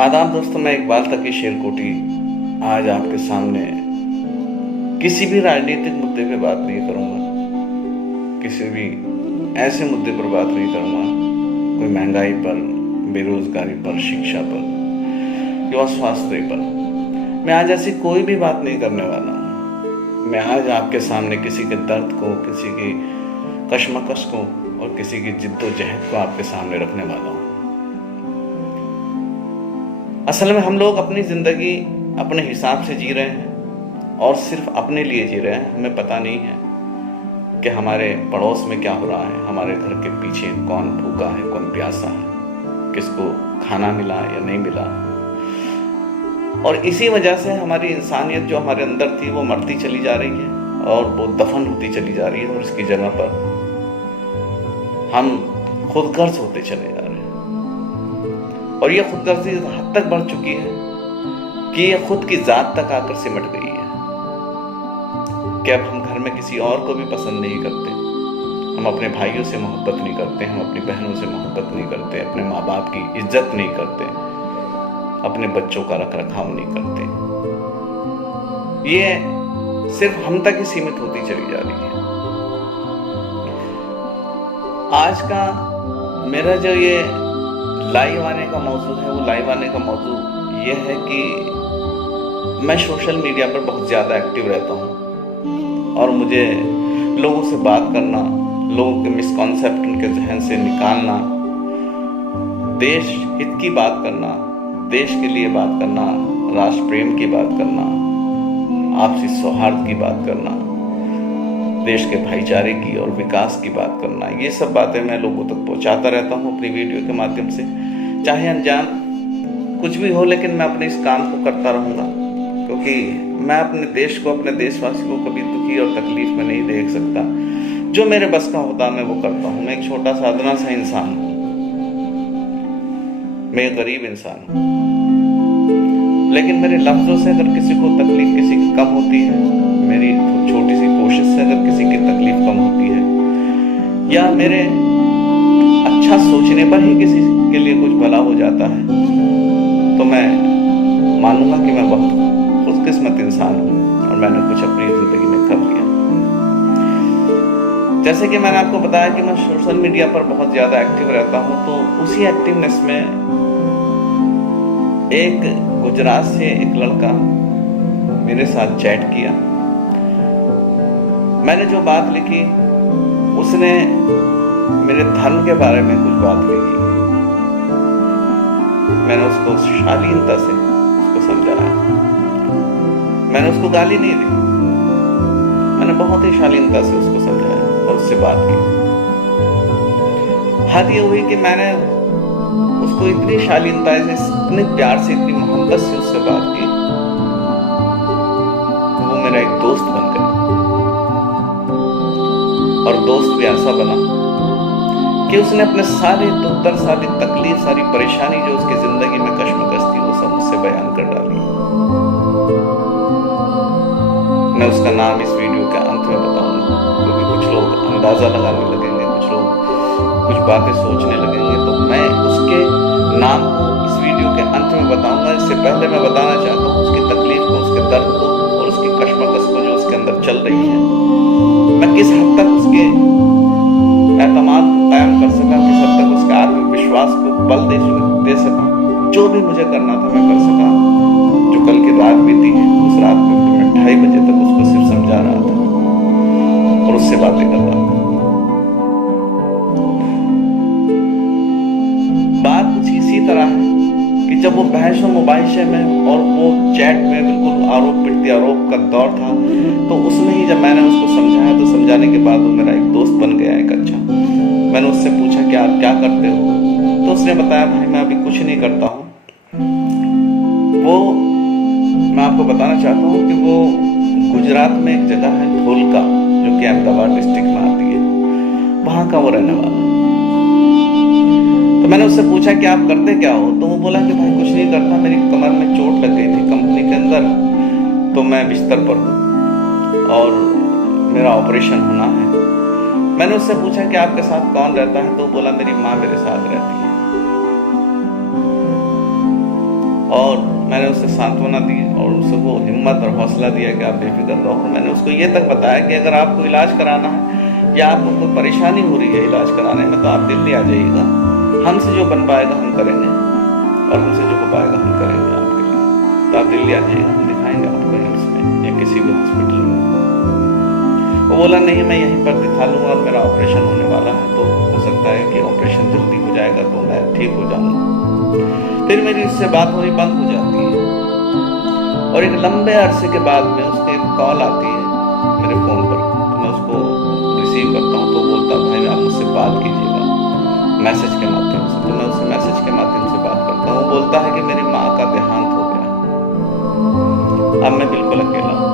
आदाब दोस्तों, मैं इकबाल तकी शेरकोटी आज आपके सामने किसी भी राजनीतिक मुद्दे पे बात नहीं करूंगा। किसी भी ऐसे मुद्दे पर बात नहीं करूंगा, कोई महंगाई पर, बेरोजगारी पर, शिक्षा पर, युवा स्वास्थ्य पर। मैं आज ऐसी कोई भी बात नहीं करने वाला हूँ। मैं आज आपके सामने किसी के दर्द को, किसी की कश्मकश को और किसी की जिद्दोजहद को आपके सामने रखने वाला हूँ। असल में हम लोग अपनी जिंदगी अपने हिसाब से जी रहे हैं और सिर्फ अपने लिए जी रहे हैं। हमें पता नहीं है कि हमारे पड़ोस में क्या हो रहा है, हमारे घर के पीछे कौन भूखा है, कौन प्यासा है, किसको खाना मिला या नहीं मिला। और इसी वजह से हमारी इंसानियत जो हमारे अंदर थी वो मरती चली जा रही है और वो दफन होती चली जा रही है, और इसकी जगह पर हम खुदगर्ज होते चले जा रहे हैं। और ये खुदगर्जी इस हद तक बढ़ चुकी है कि ये खुद की जात तक आकर सिमट गई है कि अब हम घर में किसी और को भी पसंद नहीं करते, हम अपने भाइयों से मोहब्बत नहीं करते, हम अपनी बहनों से मोहब्बत नहीं करते, अपने माँ बाप की इज्जत नहीं करते, अपने बच्चों का रख रखाव नहीं करते। ये सिर्फ हम तक ही सीमित होती चली जा रही है। आज का मेरा जो ये लाइव आने का मौजू है, वो लाइव आने का मौजू ये है कि मैं सोशल मीडिया पर बहुत ज़्यादा एक्टिव रहता हूँ और मुझे लोगों से बात करना, लोगों के मिसकॉन्सेप्ट उनके जहन से निकालना, देश हित की बात करना, देश के लिए बात करना, राष्ट्र प्रेम की बात करना, आपसी सौहार्द की बात करना, देश के भाईचारे की और विकास की बात करना, ये सब बातें मैं लोगों तक पहुंचाता रहता हूं अपनी वीडियो के माध्यम से। चाहे अनजान कुछ भी हो, लेकिन मैं अपने इस काम को करता रहूंगा, क्योंकि मैं अपने देश को, अपने देशवासी को कभी दुखी और तकलीफ में नहीं देख सकता। जो मेरे बस का होता मैं वो करता हूँ। मैं एक छोटा साधारण सा इंसान हूँ, मैं एक गरीब इंसान हूँ, लेकिन मेरे लफ्जों से अगर किसी को तकलीफ किसी की कम होती है, मेरी छोटी सी कोशिश से अगर किसी की तकलीफ कम होती है, या मेरे अच्छा सोचने पर ही किसी के लिए कुछ भला हो जाता है, तो मैं मानूंगा कि मैं बहुत खुशकिस्मत इंसान हूँ और मैंने कुछ अपनी जिंदगी में कर लिया। जैसे कि मैंने आपको बताया कि मैं सोशल मीडिया पर बहुत ज्यादा एक्टिव रहता हूँ, तो उसी एक्टिवनेस में एक गुजरात से एक लड़का मेरे साथ चैट किया। मैंने जो बात लिखी उसने मेरे धर्म के बारे में कुछ बात लिखी। मैंने उसको शालीनता से उसको समझाया। मैंने उसको गाली नहीं दी, मैंने बहुत ही शालीनता से उसको समझाया और उससे बात की। हद ये हुई कि मैंने उसको इतनी शालीनता से, इतने प्यार से, इतनी मोहब्बत से उससे बात की, वो मेरा एक दोस्त बन गया। और दोस्त भी ऐसा बना कि उसने अपने सारे दुख दर्द, सारी तकलीफ, सारी परेशानी जो उसकी जिंदगी में कश्मकश थी, वो सब मुझसे बयान कर डाली। मैं उसका नाम इस वीडियो के अंत में बताऊंगा, क्योंकि कुछ लोग अंदाजा लगाने लगेंगे, कुछ लोग कुछ बातें सोचने लगेंगे, तो मैं उसके नाम को इस वीडियो के अंत में बताऊंगा। इससे पहले मैं बताना चाहता हूँ उसकी तकलीफ को, उसके दर्द को और उसकी कश्मकश को जो उसके अंदर चल रही है, मैं किस हद तक उसके एतमाद को कायम कर सका, किस हद तक उसके आत्मविश्वास को बल दे सका। जो भी मुझे करना था मैं कर सका। जो कल की रात बीती है, उस रात में मैं 2:30 बजे तक उसको सिर्फ समझा रहा था और उससे बातें कर रहा था। बात कुछ इसी तरह है कि जब वो बहस और मुबाहिशे में और वो चैट में बिल्कुल आरोप प्रत्यारोप का दौर था, तो उसमें ही जब मैंने उसको समझाया, तो समझाने के बाद वो मेरा एक दोस्त बन गया, एक अच्छा। मैंने उससे पूछा कि आप क्या करते हो, तो उसने बताया, भाई मैं अभी कुछ नहीं करता हूँ। वो, मैं आपको बताना चाहता हूँ कि वो गुजरात में एक जगह है धोलका, जो कि अहमदाबाद डिस्ट्रिक्ट में आती है, वहाँ का वो रहने वाला। तो मैंने उससे पूछा कि आप करते क्या हो, तो वो बोला कि भाई कुछ नहीं करता, मेरी कमर में चोट लग गई थी कंपनी के अंदर, तो मैं बिस्तर पर हूँ और मेरा ऑपरेशन होना है। मैंने उससे पूछा कि आपके साथ कौन रहता है, तो बोला मेरी माँ मेरे साथ रहती है। और मैंने उसे सांत्वना दी और उसे वो हिम्मत और हौसला दिया कि आप बेफिक्र रहो। मैंने उसको ये तक बताया कि अगर आपको इलाज कराना है या आपको कोई परेशानी हो रही है इलाज कराने में तो आप दिल्ली आ जाइएगा, हमसे जो बन पाएगा हम करेंगे और हमसे जो हो पाएगा हम करेंगे आपके लिए। तो आप दिल्ली आ जाइएगा, हम दिखाएंगे आपको एम्स में या किसी भी हॉस्पिटल में। वो बोला नहीं, मैं यहीं पर दिखा लूँगा और मेरा ऑपरेशन होने वाला है, तो हो सकता है कि ऑपरेशन जल्दी हो जाएगा तो मैं ठीक हो जाऊँगा। फिर मेरी उससे बात होनी बंद हो जाती है और एक लंबे अरसे के बाद में उसके एक कॉल आती है मेरे फ़ोन पर। तो मैं उसको रिसीव करता हूँ तो बोलता भाई आप मुझसे बात कीजिएगा मैसेज के माध्यम से। तो मैं उससे मैसेज के माध्यम से बात करता हूँ। वो बोलता है कि मेरी माँ का देहांत हो गया, अब मैं बिल्कुल अकेला हूँ,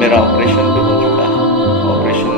मेरा ऑपरेशन भी हो चुका है, ऑपरेशन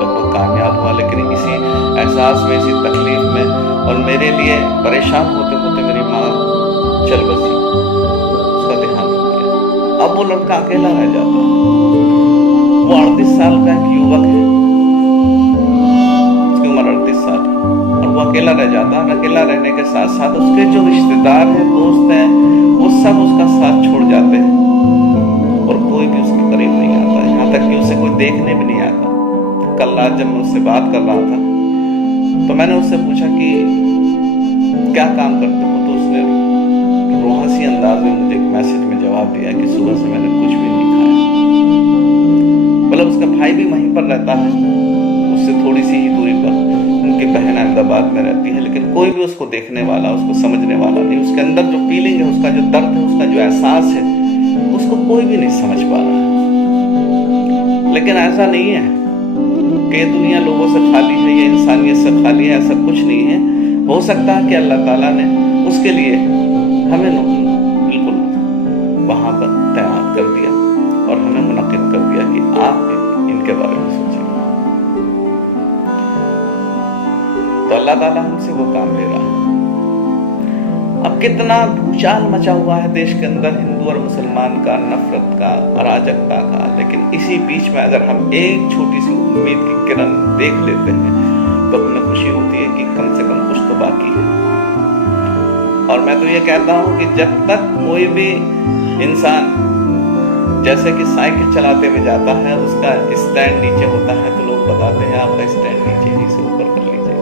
लगभग कामयाब हुआ, लेकिन इसी एहसास में, इसी तकलीफ में और मेरे लिए परेशान होते होते मेरी माँ चल बसी, उसका देहांत हो गया। अब वो लड़का अकेला रह जाता है। वो 38 साल का एक युवक है, उसकी उम्र 38 साल है और वो अकेला रह जाता है। अकेला रहने के साथ साथ उसके जो रिश्तेदार हैं, दोस्त हैं, वो सब उसका साथ छोड़ जाते हैं और कोई भी उसके करीब नहीं आता, यहाँ तक कि उसे कोई देखने भी नहीं आता। कल रात जब मैं उससे बात कर रहा था तो मैंने उससे पूछा कि क्या काम करते हो, तो उसने रोहसी अंदाज में मुझे एक मैसेज में जवाब दिया कि सुबह से मैंने कुछ भी नहीं खाया। मतलब उसका भाई भी वहीं पर रहता है, उससे थोड़ी सी ही दूरी पर, उनकी बहन अहमदाबाद में रहती है, लेकिन कोई भी उसको देखने वाला, उसको समझने वाला नहीं। उसके अंदर जो फीलिंग है, उसका जो दर्द है, उसका जो एहसास है, उसको कोई भी नहीं समझ पा रहा है। लेकिन ऐसा नहीं है कि ये दुनिया लोगों से खाली है, ये इंसानियत से खाली है, ऐसा कुछ नहीं है। हो सकता है कि अल्लाह ताला ने उसके लिए हमें बिल्कुल वहाँ पर तैनात कर दिया और हमें मुनक्किद कर दिया कि आप इनके बारे में सोचिए। तो अल्लाह ताला हमसे वो काम ले रहा है। अब कितना भूचाल मचा हुआ है देश के अंदर, हिंदू और मुसलमान का, नफरत का, अराजकता का, लेकिन इसी बीच में अगर हम एक छोटी सी उम्मीद की किरण देख लेते हैं तो हमें खुशी होती है कि कम से कम कुछ तो बाकी है। और मैं तो ये कहता हूँ कि जब तक कोई भी इंसान जैसे कि साइकिल चलाते हुए जाता है, उसका स्टैंड नीचे होता है तो लोग बताते हैं आपका स्टैंड नीचे है, इसे ऊपर कर लीजिए।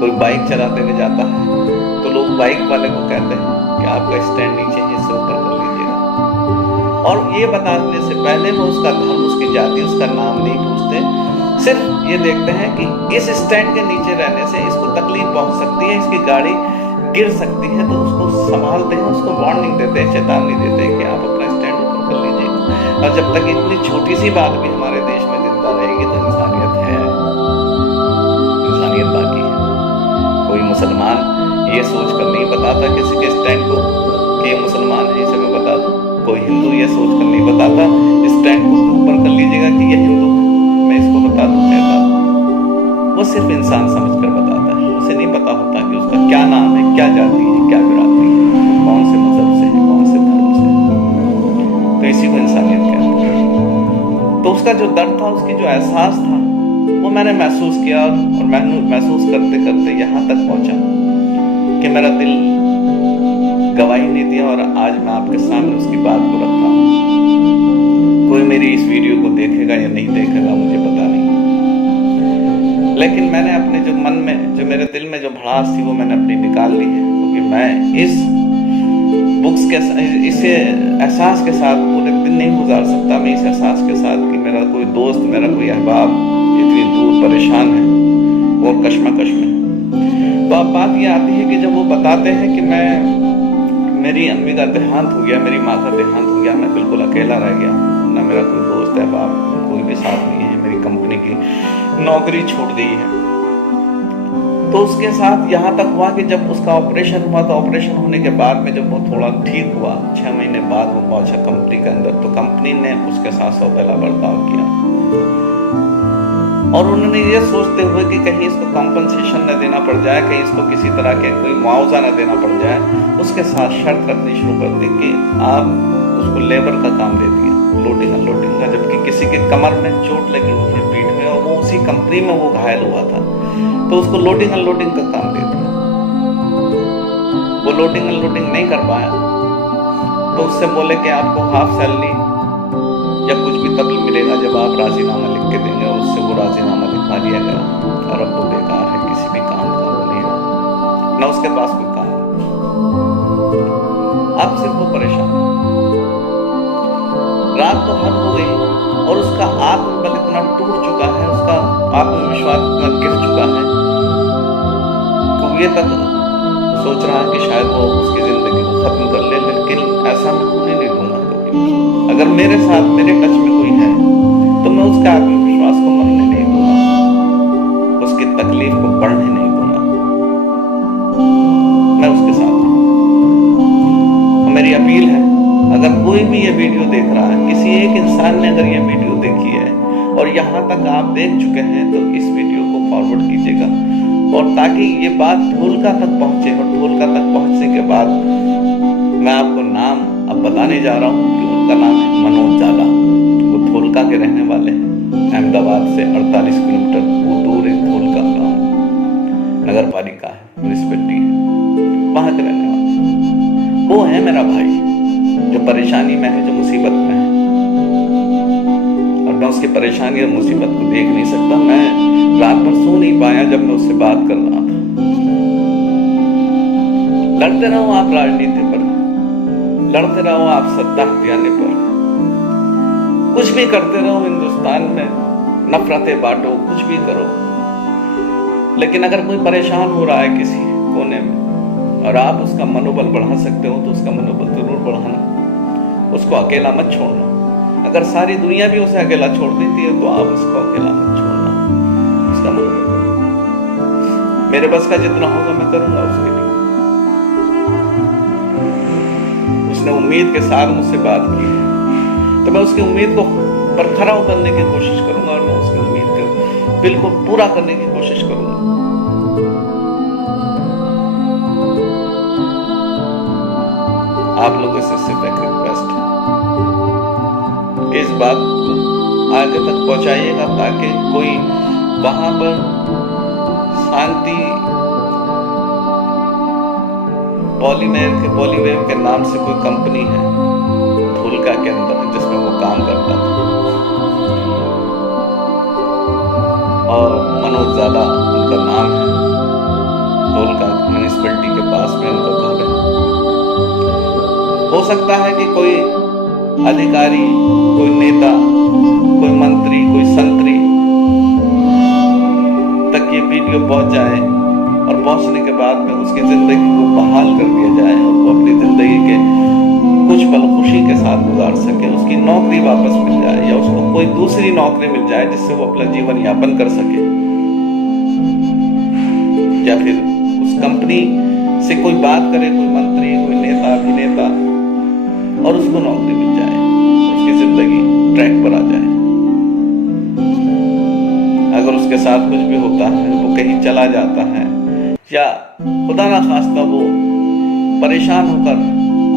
कोई बाइक चलाते हुए जाता है तो लोग बाइक वाले को कहते हैं कि आपका स्टैंड नीचे है, इसे ऊपर कर लीजिएगा। और ये बताने से पहले वो उसका धर्म, उसकी जाति, उसका नाम नहीं पूछते, सिर्फ ये देखते हैं कि इस स्टैंड के नीचे रहने से इसको तकलीफ पहुंच सकती है, इसकी गाड़ी गिर सकती है, तो उसको संभालते हैं, उसको वार्निंग देते हैं, चेतावनी देते हैं कि आप अपना स्टैंड ऊपर कर लीजिएगा। और जब तक इतनी छोटी सी बात भी हमारे देश में जिंदा रहेगी तो इंसानियत है, इंसानियत बाकी है। कोई मुसलमान ये सोचकर नहीं बताता किसी के स्टैंड को कि ये मुसलमान है, इसे मैं बता दूं। कोई हिंदू ये सोचकर नहीं बताता स्टैंड को ऊपर कर लीजिएगा कि ये हिंदू है, मैं इसको बता दूं, कहता हूं। वो सिर्फ इंसान समझकर बताता है, उसे नहीं पता होता कि उसका क्या नाम है, क्या जाति है, क्या बिरादरी है, कौन से मजहब से है, कौन से धर्म से है। तो इसी को इंसानियत कहते हैं। तो उसका जो दर्द था, उसकी जो एहसास था, वो मैंने महसूस किया और मैंने महसूस करते करते यहाँ तक पहुँचा कि मेरा दिल गवाही नहीं दिया और आज मैं आपके सामने उसकी बात को रख रहा हूँ। कोई मेरी इस वीडियो को देखेगा या नहीं देखेगा मुझे पता नहीं, लेकिन मैंने अपने जो मन में, जो मेरे दिल में जो भड़ास थी वो मैंने अपनी निकाल ली है, क्योंकि मैं इस बुक्स के इसे एहसास के साथ पूरे दिन नहीं गुजार सकता। मैं इस एहसास के साथ कि मेरा कोई दोस्त, मेरा कोई अहबाब इतनी दूर परेशान है, वो कश्मकश में। तो अब बात ये आती है कि जब वो बताते हैं कि मेरी अम्मी का देहांत हो गया, मेरी माँ का देहांत हो गया, मैं बिल्कुल अकेला रह गया, ना मेरा कोई दोस्त है, बाप कोई भी साथ नहीं है, मेरी कंपनी की नौकरी छूट गई है। तो उसके साथ यहाँ तक हुआ कि जब उसका ऑपरेशन हुआ तो ऑपरेशन होने के बाद में जब वो थोड़ा ठीक हुआ, 6 महीने बाद वो पहुंचा कंपनी के अंदर, तो कंपनी ने उसके साथ सौतेला बर्ताव किया और उन्होंने ये सोचते हुए कि कहीं इसको कॉम्पनसेशन न देना पड़ जाए, कहीं इसको किसी तरह के कोई मुआवजा न देना पड़ जाए, उसके साथ शर्त रखनी शुरू कर दी कि आप उसको लेबर का काम दे दिया, लोडिंग अनलोडिंग का। जबकि किसी के कमर में चोट लगी हुई है, पीठ में, और वो उसी कंपनी में वो घायल हुआ था, तो उसको लोडिंग अनलोडिंग का काम दे दिया। वो लोडिंग अनलोडिंग नहीं कर पाया तो उससे बोले कि आपको हाफ सैलरी या कुछ भी तब मिलेगा जब आप राजीनामा लिख के देंगे। और उससे वो राजीनामा लिखवा लिया गया और अब वो बेकार है, किसी भी काम का वो नहीं है, ना उसके पास कोई काम है। अब सिर्फ वो परेशान, रात तो हद हो गई और उसका आत्मबल इतना टूट चुका है, उसका आत्मविश्वास इतना गिर चुका है कि ये तक सोच रहा है कि शायद वो उसकी जिंदगी को खत्म कर ले। लेकिन ऐसा मैं होने नहीं दूंगा, क्योंकि अगर मेरे साथ मेरे टच में कोई है तो मैं उसके आत्मविश्वास को मरने नहीं दूंगा, उसकी तकलीफ को बढ़ने नहीं दूंगा, मैं उसके साथ हूं। मेरी अपील है, अगर कोई भी ये वीडियो देख रहा है, किसी एक इंसान ने अगर ये वीडियो देखी है और यहाँ तक आप देख चुके हैं तो इस वीडियो को फॉरवर्ड कीजिएगा, और ताकि ये बात ढोलका तक पहुंचे। और ढोलका तक पहुंचने के बाद मैं आपको नाम अब बताने जा रहा हूँ कि उनका नाम है मनोज जाला। वो ढोलका के रहने वाले हैं, अहमदाबाद से 48 किलोमीटर दूर एक ढोलका गाँव नगर पालिका है, म्यूनिसिपैलिटी है, वहां के रहने वाले। वो है मेरा भाई जो परेशानी में है, जो मुसीबत में है, और मैं उसकी परेशानी और मुसीबत को देख नहीं सकता। मैं रात भर सो नहीं पाया जब मैं उससे बात कर रहा था। लड़ते रहो आप राजनीति पर, लड़ते रहो आप सत्ता हथियाने पर, कुछ भी करते रहो हिंदुस्तान में, नफरतें बांटो, कुछ भी करो, लेकिन अगर कोई परेशान हो रहा है किसी कोने में और आप उसका मनोबल बढ़ा सकते हो तो उसका मनोबल जरूर बढ़ाना, उसको अकेला मत छोड़ना। अगर सारी दुनिया भी उसे अकेला छोड़ देती है तो आप उसको अकेला मत छोड़ना, उसका मनोबल। मेरे बस का जितना होगा मैं करूंगा उसके लिए। उसने उम्मीद के साथ मुझसे बात की है तो मैं उसकी उम्मीद को पर खरा उतरने की कोशिश करूंगा और मैं उसकी उम्मीद को बिल्कुल पूरा करने की कोशिश करूंगा। आप लोगों से सिर्फ एक रिक्वेस्ट है, इस बात को आगे तक पहुंचाइएगा ताकि कोई वहां पर शांति पॉलीवेव के नाम से कोई कंपनी है ढोलका के अंदर जिसमें वो काम करता था, और मनोज जाला उनका नाम है। ढोलका म्यूनिसिपैलिटी के पास में उनका घर है। हो सकता है कि कोई अधिकारी, कोई नेता, कोई मंत्री, कोई संतरी तक ये वीडियो पहुंच जाए और पहुंचने के बाद में उसकी जिंदगी को बहाल कर दिया जाए और वो अपनी जिंदगी के कुछ पल खुशी के साथ गुजार सके, उसकी नौकरी वापस मिल जाए या उसको कोई दूसरी नौकरी मिल जाए जिससे वो अपना जीवन यापन कर सके, या फिर उस कंपनी से कोई बात करे, कोई मंत्री, कोई नेता, अभिनेता, और उसको नौकरी मिल जाए, उसकी जिंदगी ट्रैक पर आ जाए। अगर उसके साथ कुछ भी होता है, वो कहीं चला जाता है या खुदा ना खास्ता वो परेशान होकर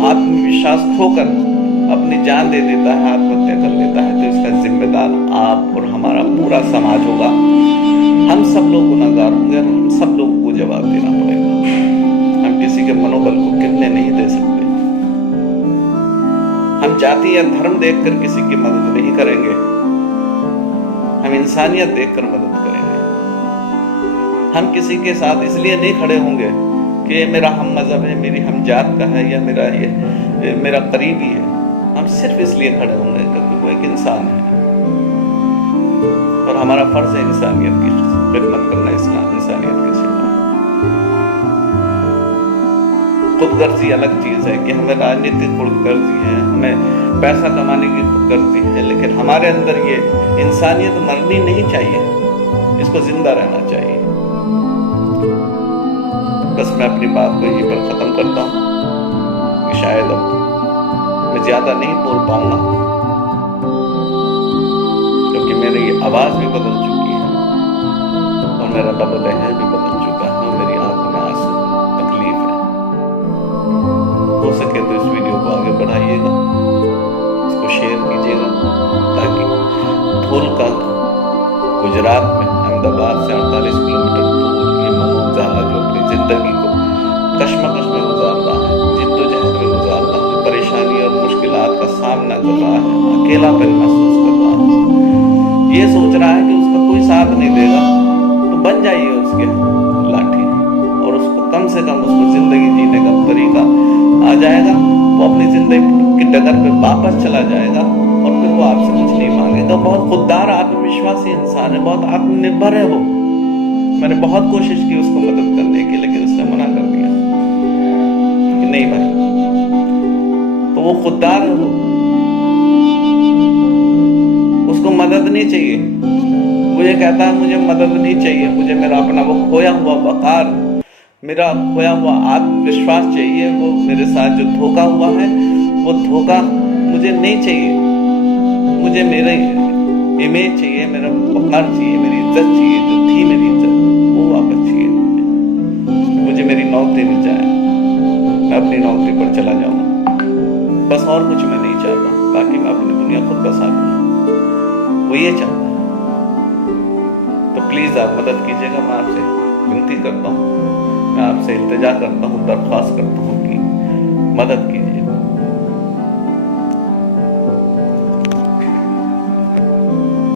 आत्मविश्वास खोकर अपनी जान दे देता है, आत्महत्या कर लेता है, तो इसका जिम्मेदार आप और हमारा पूरा समाज होगा। हम सब लोग गुनहगार होंगे, हम सब लोगों को जवाब देना पड़ेगा। हम किसी के मनोबल को गिरने नहीं दे सकते। हम जाति या धर्म देखकर किसी की मदद नहीं करेंगे, हम इंसानियत देखकर मदद करेंगे। हम किसी के साथ इसलिए नहीं खड़े होंगे कि ये मेरा हम मजहब है, मेरी हम जात का है, या मेरा करीबी है। हम सिर्फ इसलिए खड़े होंगे क्योंकि वो एक इंसान है और हमारा फर्ज है इंसानियत की खिदमत करना, इंसानियत की सेवा। खुदगर्जी अलग चीज है कि हमें राजनीतिक खुदगर्जी है, हमें पैसा कमाने की खुदगर्जी है, लेकिन हमारे अंदर ये इंसानियत मरनी नहीं चाहिए, इसको जिंदा रहना चाहिए। बस मैं अपनी बात को यहीं पर खत्म करता हूँ कि शायद अब मैं ज्यादा नहीं बोल पाऊंगा क्योंकि मेरी आवाज भी बदल चुकी है और मेरा लब लहर भी बदल चुका है और मेरी आंखों में आंसू, तकलीफ है। हो सके तो इस वीडियो को आगे बढ़ाइएगा, इसको शेयर कीजिएगा ताकि ढोलका गुजरात में अहमदाबाद से 48 किलोमीटर दूर ये मनोज जाला जो अपनी जिंदगी को कश्मकश में गुजार रहा कर रहा है, अकेलापन महसूस कर रहा है, ये सोच रहा है कि उसका कोई साथ नहीं देगा, तो बन जाइए उसके लाठी और उसको कम से कम उसको जिंदगी जीने का तरीका आ जाएगा। वो अपनी जिंदगी की डगर पे वापस चला जाएगा और फिर वो आपसे कुछ नहीं मांगेगा। बहुत खुददार आत्मविश्वासी इंसान है, बहुत आत्मनिर्भर है वो। मैंने बहुत कोशिश की उसको मदद करने की, लेकिन उसने मना कर दिया कि नहीं भाई। तो वो खुददार है, वो उसको मदद नहीं चाहिए। वो ये कहता है मुझे मदद नहीं चाहिए, मुझे मेरा अपना वो खोया हुआ वकार, मेरा खोया हुआ आत्मविश्वास चाहिए। वो मेरे साथ जो धोखा हुआ है वो धोखा मुझे नहीं चाहिए। मुझे मेरे इमेज चाहिए, मेरा वकार चाहिए, मेरी इज्जत चाहिए, जो थी मेरी इज्जत वो वापस चाहिए। मुझे मेरी नौकरी मिल जाए, मैं अपनी नौकरी पर चला जाऊं, बस और कुछ मैं नहीं चाहता। बाकी मैं अपनी दुनिया खुद बसा लूंगा, वो ये चाहता है। तो प्लीज आप मदद कीजिएगा। मैं आपसे विनती करता हूँ, मैं आपसे इल्तिजा करता हूँ, दरख्वास्त करता हूँ कि मदद कीजिए।